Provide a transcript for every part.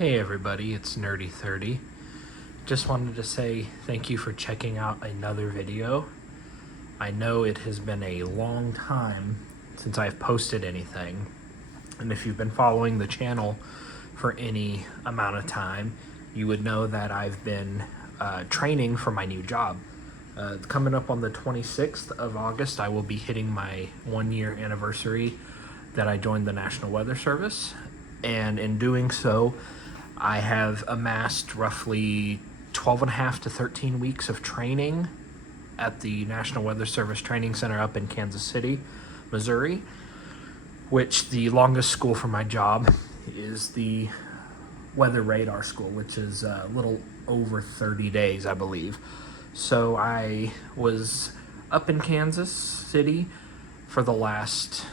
Hey everybody, it's Nerdy30. Just wanted to say thank you for checking out another video. I know it has been a long time since I've posted anything, and if you've been following the channel for any amount of time, you would know that I've been training for my new job. Coming up on the 26th of August, I will be hitting my 1-year anniversary that I joined the National Weather Service, and in doing so, I have amassed roughly 12 and a half to 13 weeks of training at the National Weather Service Training Center up in Kansas City, Missouri, which the longest school for my job is the Weather Radar School, which is a little over 30 days, I believe. So I was up in Kansas City for the last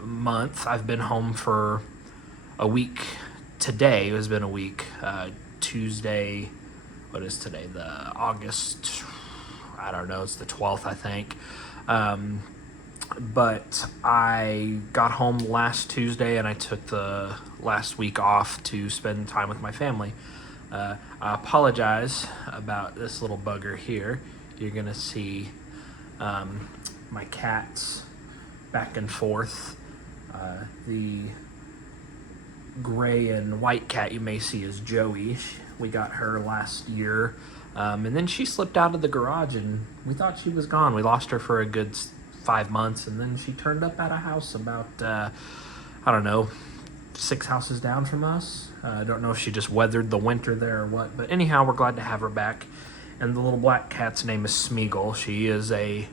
month. I've been home for a week. Today has been a week. Tuesday, what is today? The August, I don't know, it's the 12th, I think. But I got home last Tuesday and I took the last week off to spend time with my family. I apologize about this little bugger here. You're gonna see my cats back and forth. The gray and white cat you may see is Joey. We got her last year, and then she slipped out of the garage and we thought she was gone. We lost her for a good 5 months, and then she turned up at a house about I don't know, 6 houses down from us. I don't know if she just weathered the winter there or what, but anyhow, we're glad to have her back. And the little black cat's name is Smeagol. She is a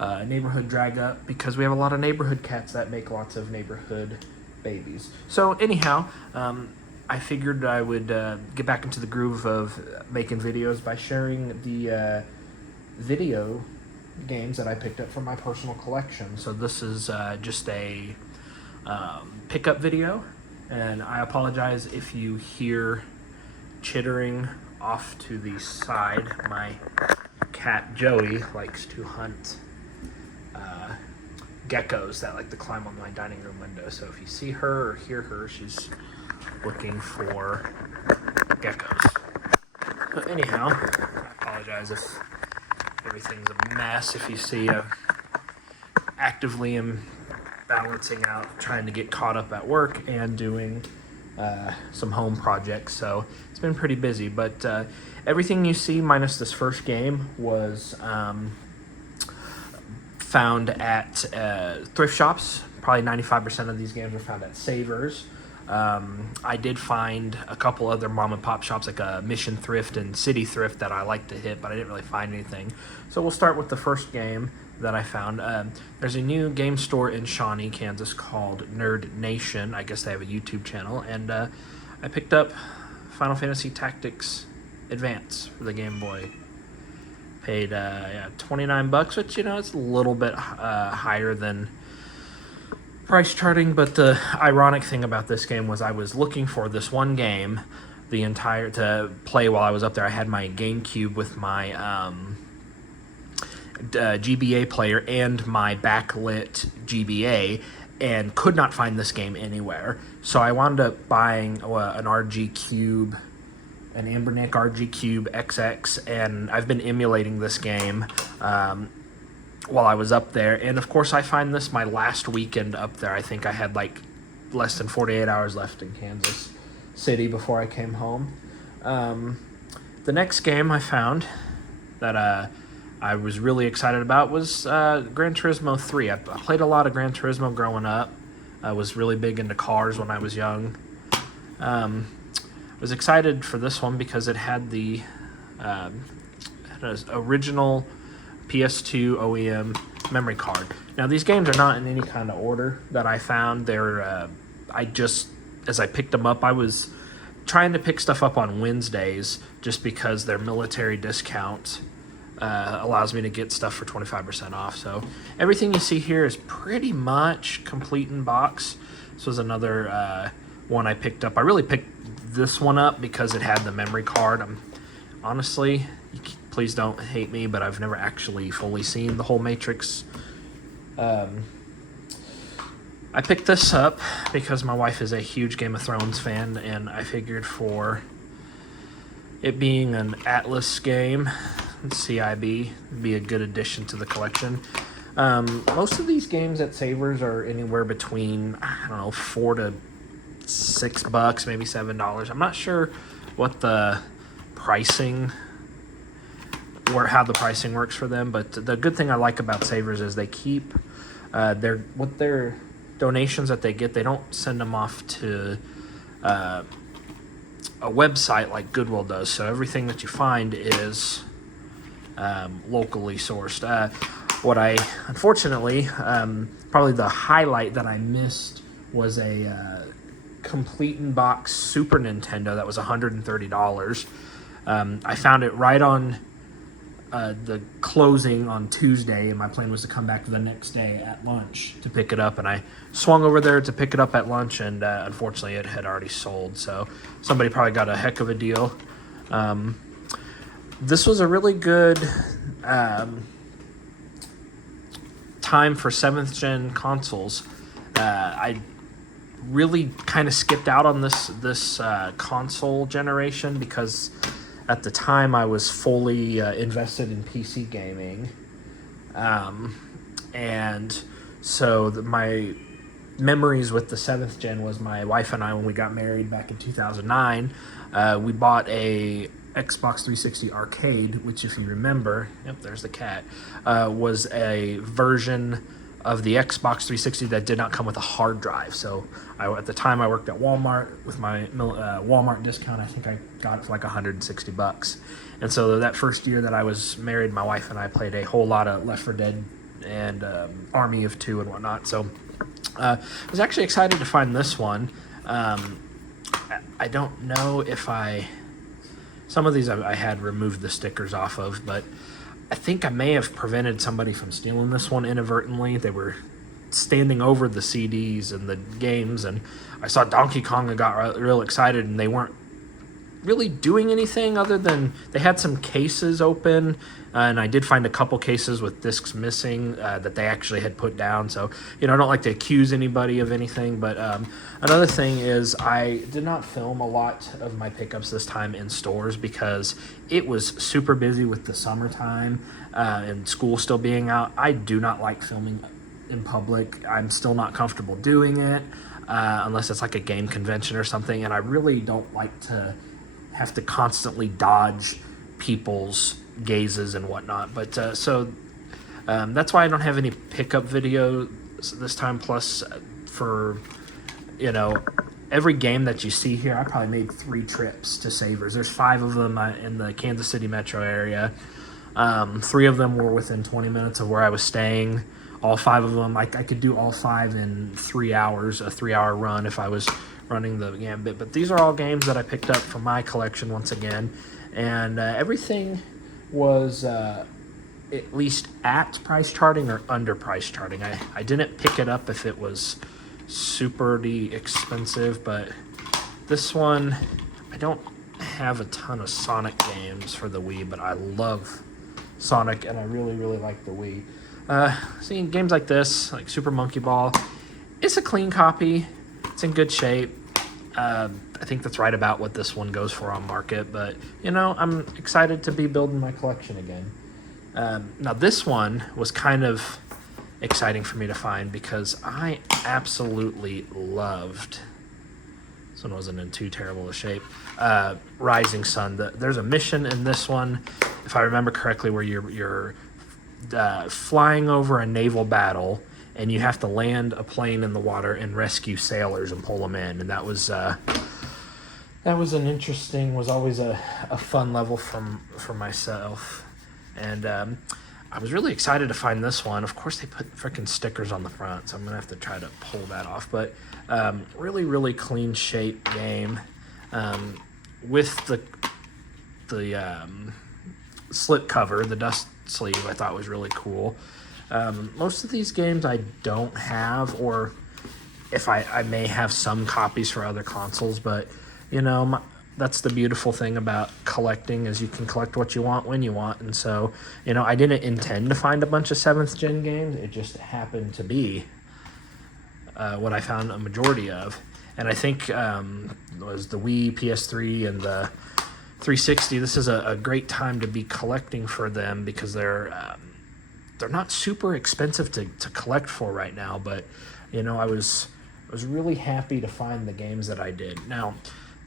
neighborhood drag up because we have a lot of neighborhood cats that make lots of neighborhood babies. So anyhow, I figured I would get back into the groove of making videos by sharing the video games that I picked up from my personal collection. So this is just a pickup video, and I apologize if you hear chittering off to the side. My cat Joey likes to hunt geckos that like to climb on my dining room window. So if you see her or hear her, she's looking for geckos. But anyhow, I apologize if everything's a mess. If you see, actively am balancing out, trying to get caught up at work and doing some home projects. So it's been pretty busy, but everything you see minus this first game was found at thrift shops. Probably 95% of these games were found at Savers. I did find a couple other mom and pop shops like Mission Thrift and City Thrift that I like to hit, but I didn't really find anything. So we'll start with the first game that I found. There's a new game store in Shawnee, Kansas called Nerd Nation. I guess they have a YouTube channel, and I picked up Final Fantasy Tactics Advance for the Game Boy. Paid $29, which, you know, it's a little bit higher than price charting, but the ironic thing about this game was I was looking for this one game to play while I was up there. I had my GameCube with my GBA player and my backlit GBA, and could not find this game anywhere. So I wound up buying an RG Cube, an Ambernick RG Cube XX, and I've been emulating this game while I was up there. And of course, I find this my last weekend up there. I think I had like less than 48 hours left in Kansas City before I came home. The next game I found that I was really excited about was Gran Turismo 3. I played a lot of Gran Turismo growing up. I was really big into cars when I was young. I was excited for this one because it had the original PS2 OEM memory card. Now, these games are not in any kind of order that I found. They're as I picked them up, I was trying to pick stuff up on Wednesdays just because their military discount allows me to get stuff for 25% off. So everything you see here is pretty much complete in box. This was another one I picked up. I really picked this one up because it had the memory card. Honestly, please don't hate me, but I've never actually fully seen the whole Matrix I picked this up because my wife is a huge Game of Thrones fan, and I figured for it being an Atlas game, CIB, be a good addition to the collection. Most of these games at Savers are anywhere between, I don't know, $4 to $6, maybe $7. I'm not sure what the pricing or how the pricing works for them, but the good thing I like about Savers is they keep their donations that they get, they don't send them off to a website like Goodwill does. So everything that you find is locally sourced. What I unfortunately probably the highlight that I missed was a complete in box Super Nintendo that was $130. I found it right on the closing on Tuesday, and my plan was to come back the next day at lunch to pick it up, and I swung over there to pick it up at lunch, and unfortunately it had already sold, so somebody probably got a heck of a deal. This was a really good time for 7th gen consoles. I really kind of skipped out on this console generation because at the time I was fully invested in PC gaming, and so my memories with the 7th gen was my wife and I, when we got married back in 2009, we bought a Xbox 360 Arcade, which, if you remember, yep, there's the cat, was a version of the Xbox 360 that did not come with a hard drive. So at the time I worked at Walmart with my Walmart discount. I think I got it for like $160. And so that first year that I was married, my wife and I played a whole lot of Left 4 Dead and Army of Two and whatnot. So I was actually excited to find this one. I don't know if some of these I had removed the stickers off of, but I think I may have prevented somebody from stealing this one inadvertently. They were standing over the CDs and the games, and I saw Donkey Kong and got real excited, and they weren't really doing anything other than they had some cases open, and I did find a couple cases with discs missing that they actually had put down. So, I don't like to accuse anybody of anything, but another thing is I did not film a lot of my pickups this time in stores because it was super busy with the summertime and school still being out. I do not like filming in public. I'm still not comfortable doing it unless it's like a game convention or something, and I really don't like to have to constantly dodge people's gazes and whatnot. But so that's why I don't have any pickup video this time. Plus, for every game that you see here, I probably made 3 trips to Savers. There's 5 of them in the Kansas City metro area. 3 of them were within 20 minutes of where I was staying. All 5 of them, I could do all 5 in 3 hours, a 3-hour run if I was running the gambit. But these are all games that I picked up from my collection once again, and everything was at least at price charting or under price charting. I didn't pick it up if it was super expensive, but this one, I don't have a ton of Sonic games for the Wii, but I love Sonic and I really like the Wii. Seeing games like this, like Super Monkey Ball, it's a clean copy. It's in good shape. I think that's right about what this one goes for on market, but I'm excited to be building my collection again. Now this one was kind of exciting for me to find because I absolutely loved, this one wasn't in too terrible a shape, Rising Sun. There's a mission in this one, if I remember correctly, where you're flying over a naval battle, and you have to land a plane in the water and rescue sailors and pull them in. And that was always a fun level for myself. And I was really excited to find this one. Of course, they put freaking stickers on the front, so I'm gonna have to try to pull that off. But really clean shape game with the slip cover, the dust sleeve. I thought was really cool. Most of these games I don't have, or if I may have some copies for other consoles, but that's the beautiful thing about collecting, is you can collect what you want when you want. And so I didn't intend to find a bunch of 7th gen games. It just happened to be what I found a majority of. And I think was the Wii, PS3, and the 360. This is a great time to be collecting for them because they're not super expensive to collect for right now. But you know, I was really happy to find the games that I did. Now,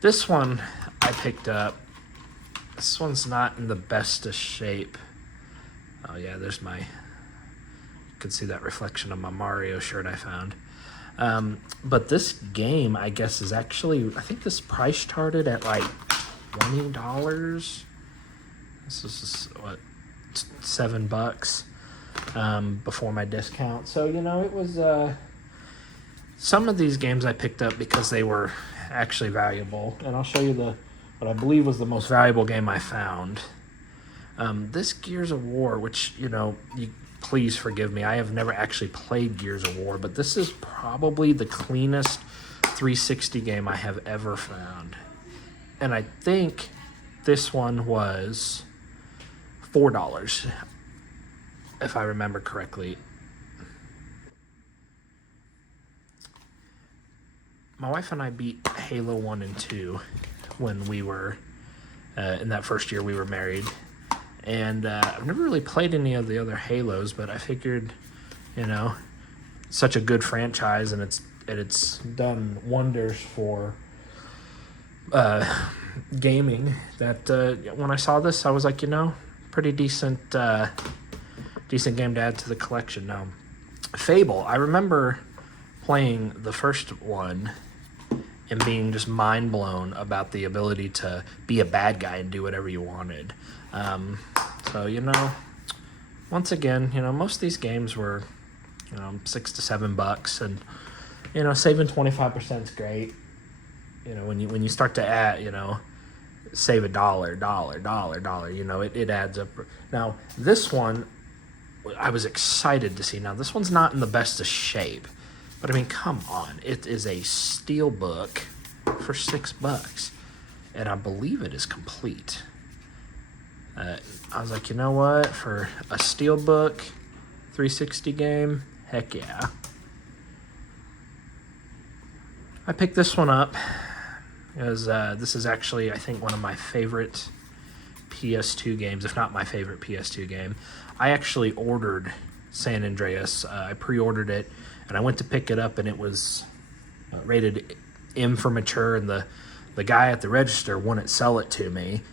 this one I picked up. This one's not in the best of shape. Oh yeah, there's my. You can see that reflection of my Mario shirt I found. But this game, I guess, is actually, I think this price started at like $20. This is what, $7 before my discount. So, you know, it was some of these games I picked up because they were actually valuable. And I'll show you what I believe was the most valuable game I found. This Gears of War, which, you know, please forgive me, I have never actually played Gears of War, but this is probably the cleanest 360 game I have ever found. And I think this one was $4, if I remember correctly. My wife and I beat Halo 1 and 2 when we were, in that first year we were married. And I've never really played any of the other Halos, but I figured, you know, such a good franchise, and it's done wonders for gaming. That when I saw this, I was like, you know, pretty decent game to add to the collection. Now, Fable, I remember playing the first one and being just mind blown about the ability to be a bad guy and do whatever you wanted. So, you know, once again, you know, most of these games were, you know, $6 to $7, and, you know, saving 25% is great. You know, when you start to add, you know, save $1, you know, it adds up. Now, this one, I was excited to see. Now, this one's not in the best of shape, but I mean, come on. It is a steel book for $6, and I believe it is complete. I was like, you know what? For a steelbook 360 game, heck yeah. I picked this one up because this is actually, I think, one of my favorite PS2 games, if not my favorite PS2 game. I actually ordered San Andreas. I pre-ordered it, and I went to pick it up, and it was rated M for mature, and the guy at the register wouldn't sell it to me.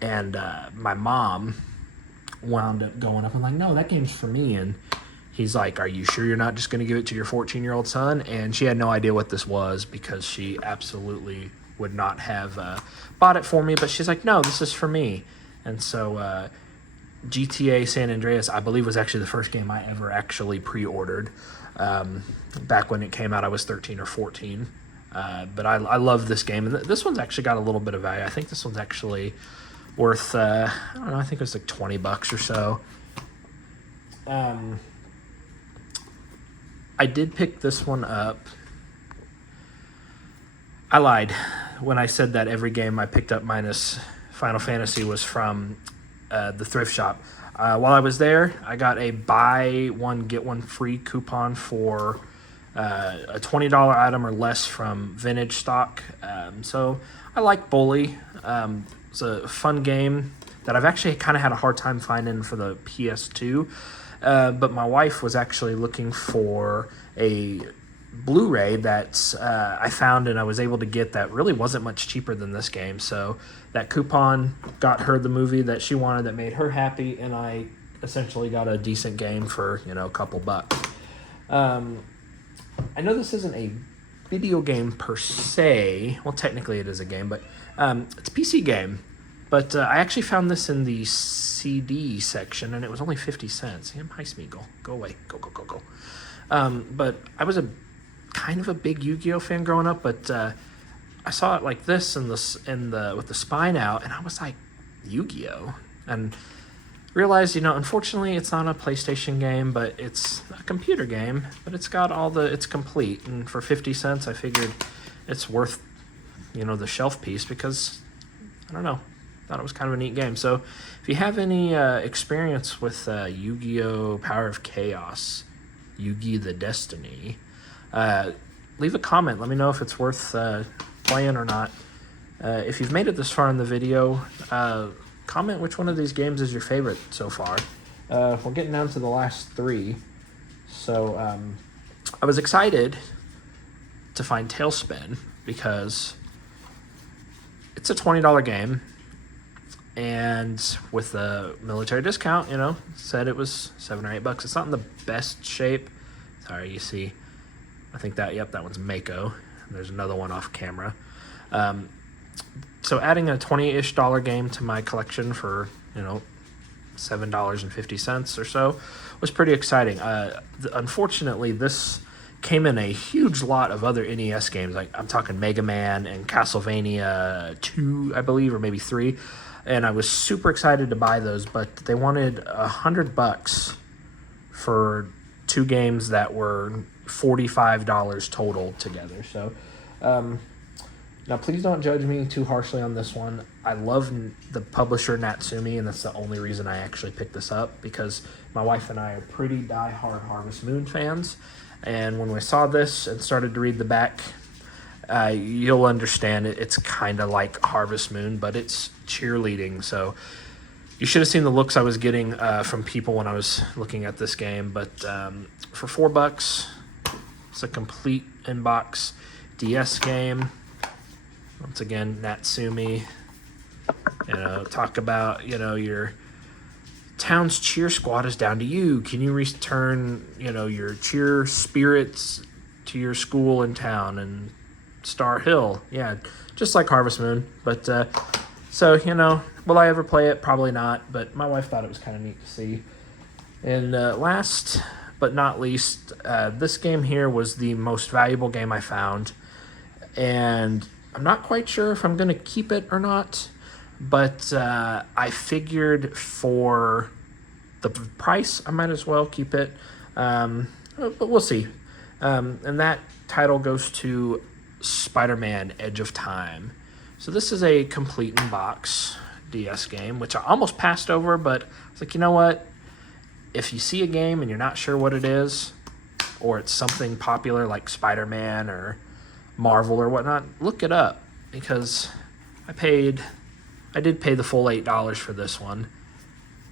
And my mom wound up going up and like, no, that game's for me. And he's like, are you sure you're not just going to give it to your 14-year-old son? And she had no idea what this was because she absolutely would not have bought it for me. But she's like, no, this is for me. And so GTA San Andreas, I believe, was actually the first game I ever actually pre-ordered. Back when it came out, I was 13 or 14. But I love this game. And this one's actually got a little bit of value. I think this one's actually worth, I don't know, I think it was like $20 or so. I did pick this one up. I lied when I said that every game I picked up minus Final Fantasy was from the thrift shop. While I was there, I got a buy one, get one free coupon for a $20 item or less from vintage stock. So I like Bully. It's a fun game that I've actually kind of had a hard time finding for the PS2. But my wife was actually looking for a Blu-ray that I found and I was able to get that really wasn't much cheaper than this game. So that coupon got her the movie that she wanted that made her happy, and I essentially got a decent game for, you know, a couple bucks. I know this isn't a video game per se. Well, technically it is a game, but it's a PC game. But I actually found this in the CD section, and it was only 50 cents. Hi, Smeagol. Go away. Go. But I was a kind of a big Yu-Gi-Oh fan growing up, but I saw it like this with the spine out, and I was like, Yu-Gi-Oh! And realized, you know, unfortunately it's not a PlayStation game, but it's a computer game, but it's got it's complete. And for 50 cents, I figured it's worth, you know, the shelf piece because, I don't know, thought it was kind of a neat game. So if you have any experience with Yu-Gi-Oh! Power of Chaos, Yu-Gi the Destiny, Leave a comment. Let me know if it's worth playing or not. If you've made it this far in the video, comment which one of these games is your favorite so far. We're getting down to the last 3. So I was excited to find Tailspin because it's a $20 game. And with the military discount, said it was $7 or $8. It's not in the best shape. Sorry, you see, I think that one's Mako. There's another one off camera. So adding a $20-ish game to my collection for, $7.50 or so was pretty exciting. Unfortunately, this came in a huge lot of other NES games. Like I'm talking Mega Man and Castlevania 2, I believe, or maybe 3. And I was super excited to buy those, but they wanted $100 for 2 games that were $45 total together. So now please don't judge me too harshly on this one. I love the publisher Natsumi, and that's the only reason I actually picked this up, because my wife and I are pretty die-hard Harvest Moon fans. And when we saw this and started to read the back, you'll understand it. It's kind of like Harvest Moon, but it's cheerleading. So you should have seen the looks I was getting from people when I was looking at this game. But for $4, it's a complete in-box DS game. Once again, Natsumi. Talk about, your town's cheer squad is down to you. Can you return, your cheer spirits to your school in town? And Star Hill, yeah, just like Harvest Moon. But so will I ever play it? Probably not, but my wife thought it was kind of neat to see. And last but not least, this game here was the most valuable game I found, and I'm not quite sure if I'm going to keep it or not, but I figured for the price I might as well keep it, but we'll see. And that title goes to Spider-Man Edge of Time. So this is a complete in-box DS game, which I almost passed over, but I was like, you know what? If you see a game and you're not sure what it is, or it's something popular like Spider-Man or Marvel or whatnot, look it up, because I did pay the full $8 for this one.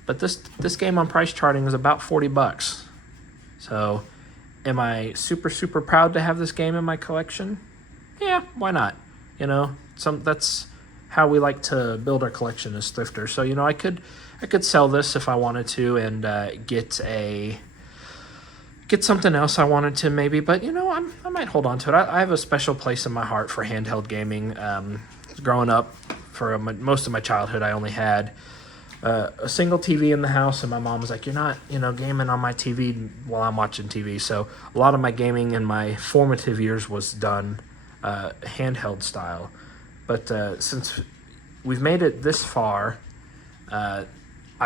But this game on price charting is about $40. So am I super, super proud to have this game in my collection? Yeah, why not? That's how we like to build our collection as thrifters. So, I could sell this if I wanted to and get something else I wanted to maybe, but I might hold on to it. I have a special place in my heart for handheld gaming. Growing up, for most of my childhood, I only had a single TV in the house, and my mom was like, you're not, gaming on my TV while I'm watching TV. So a lot of my gaming in my formative years was done handheld style. But since we've made it this far, I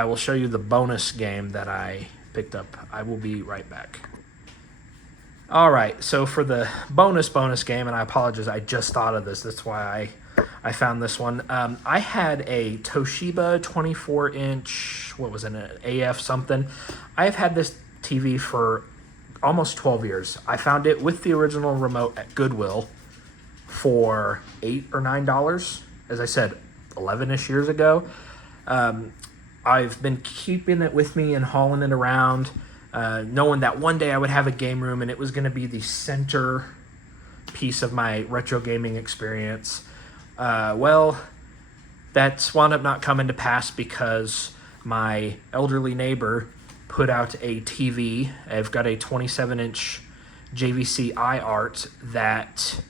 will show you the bonus game that I picked up. I will be right back. All right, so for the bonus game, and I apologize, I just thought of this. That's why I found this one. I had a Toshiba 24-inch, what was it, an AF something. I've had this TV for almost 12 years. I found it with the original remote at Goodwill for $8 or $9. As I said, 11-ish years ago. I've been keeping it with me and hauling it around, knowing that one day I would have a game room and it was going to be the center piece of my retro gaming experience. Well, that's wound up not coming to pass because my elderly neighbor put out a TV. I've got a 27-inch JVC iArt that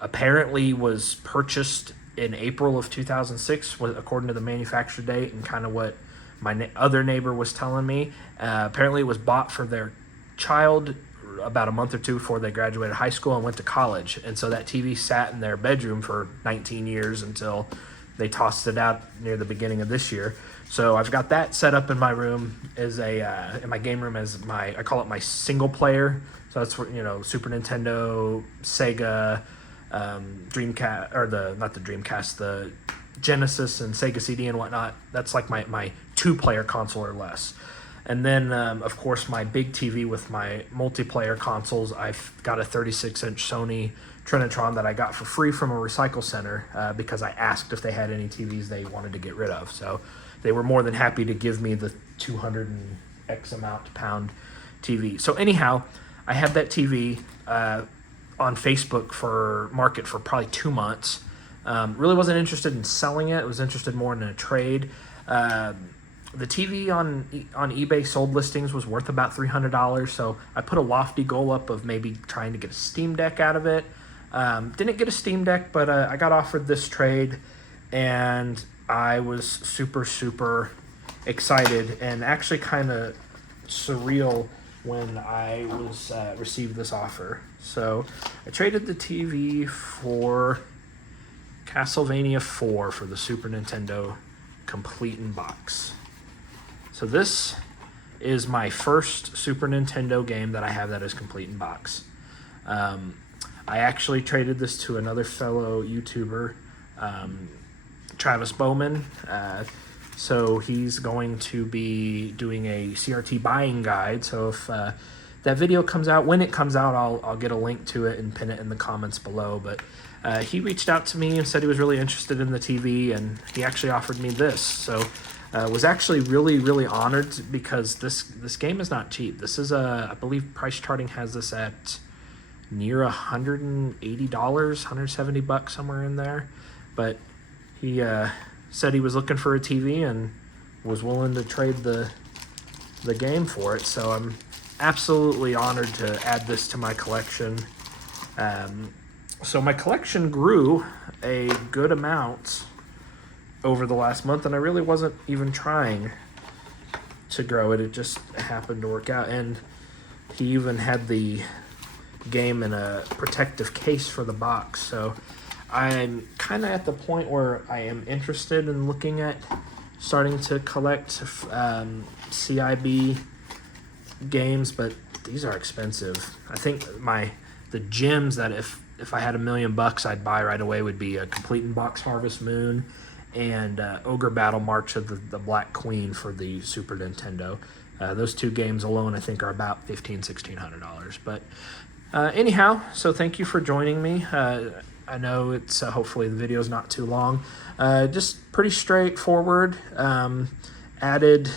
apparently was purchased in April of 2006, according to the manufacturer date, and kind of what my other neighbor was telling me. Apparently it was bought for their child about a month or two before they graduated high school and went to college. And so that TV sat in their bedroom for 19 years until they tossed it out near the beginning of this year. So I've got that set up in my room as in my game room as I call it my single player. So that's where, Super Nintendo, Sega, Dreamcast, or not the Dreamcast, the Genesis and Sega CD and whatnot. That's like my two-player console or less. And then, of course, my big TV with my multiplayer consoles. I've got a 36-inch Sony Trinitron that I got for free from a recycle center because I asked if they had any TVs they wanted to get rid of. So they were more than happy to give me the 200 and X amount pound TV. So anyhow, I had that TV on Facebook for market for probably 2 months. Really wasn't interested in selling it. I was interested more in a trade. The TV on eBay sold listings was worth about $300, so I put a lofty goal up of maybe trying to get a Steam Deck out of it. Didn't get a Steam Deck, but I got offered this trade, and I was super excited and actually kind of surreal when I was received this offer. So I traded the TV for Castlevania 4 for the Super Nintendo complete in box. So this is my first Super Nintendo game that I have that is complete in box. I actually traded this to another fellow YouTuber, Travis Bowman. So he's going to be doing a CRT buying guide. So if that video comes out, when it comes out, I'll get a link to it and pin it in the comments below. But he reached out to me and said he was really interested in the TV, and he actually offered me this. So was actually really honored because this game is not cheap. This is I believe price charting has this at near $180, $170 somewhere in there. But he said he was looking for a TV and was willing to trade the game for it. So I'm absolutely honored to add this to my collection. So my collection grew a good amount over the last month, and I really wasn't even trying to grow it. It just happened to work out. And he even had the game in a protective case for the box. So I'm kind of at the point where I am interested in looking at starting to collect CIB games, but these are expensive. I think the gems that if I had $1 million I'd buy right away would be a complete in box Harvest Moon and Ogre Battle March of the Black Queen for the Super Nintendo. Those two games alone I think are about $1,500–$1,600. But anyhow, so thank you for joining me. I know it's hopefully the video is not too long. Just pretty straightforward. Added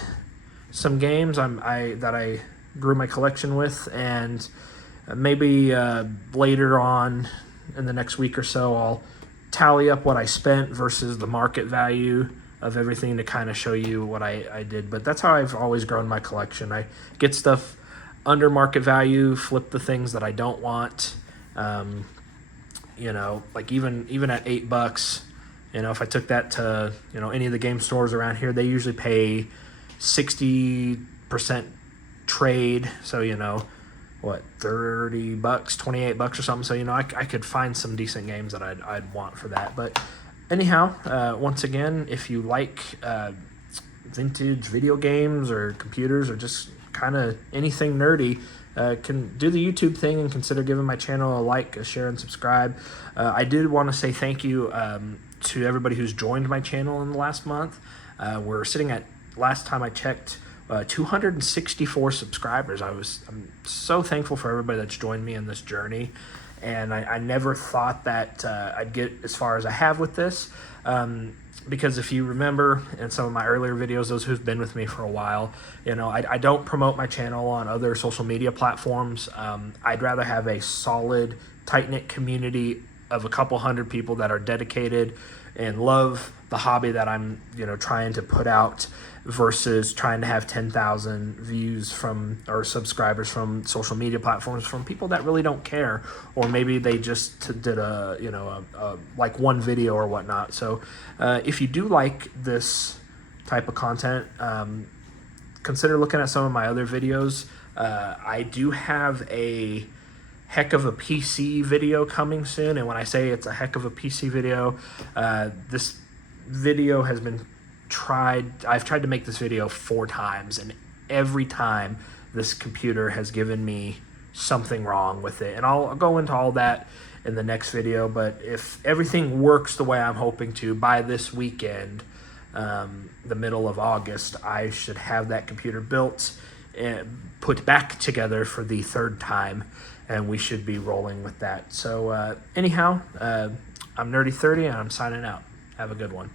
some games that I grew my collection with, and maybe later on in the next week or so I'll tally up what I spent versus the market value of everything to kind of show you what I did. But that's how I've always grown my collection. I get stuff under market value, flip the things that I don't want. Like even at $8, if I took that to any of the game stores around here, they usually pay 60% trade. So what, $30, $28 or something. So I could find some decent games that I'd want for that. But anyhow, once again, if you like vintage video games or computers or just kind of anything nerdy, can do the YouTube thing and consider giving my channel a like, a share, and subscribe. I did want to say thank you to everybody who's joined my channel in the last month. We're sitting at, last time I checked, 264 subscribers. I'm so thankful for everybody that's joined me in this journey, and I never thought that I'd get as far as I have with this. Because if you remember in some of my earlier videos, those who've been with me for a while, I don't promote my channel on other social media platforms. I'd rather have a solid, tight-knit community of a couple hundred people that are dedicated and love the hobby that I'm, trying to put out, versus trying to have 10,000 views or subscribers from social media platforms from people that really don't care, or maybe they just did like one video or whatnot. So if you do like this type of content, consider looking at some of my other videos. I do have a heck of a PC video coming soon, and when I say it's a heck of a PC video, this video has been I've tried to make this video 4 times, and every time this computer has given me something wrong with it, and I'll go into all that in the next video. But if everything works the way I'm hoping to by this weekend, the middle of August, I should have that computer built and put back together for the third time, and we should be rolling with that. So anyhow, I'm Nerdy30 and I'm signing out. Have a good one.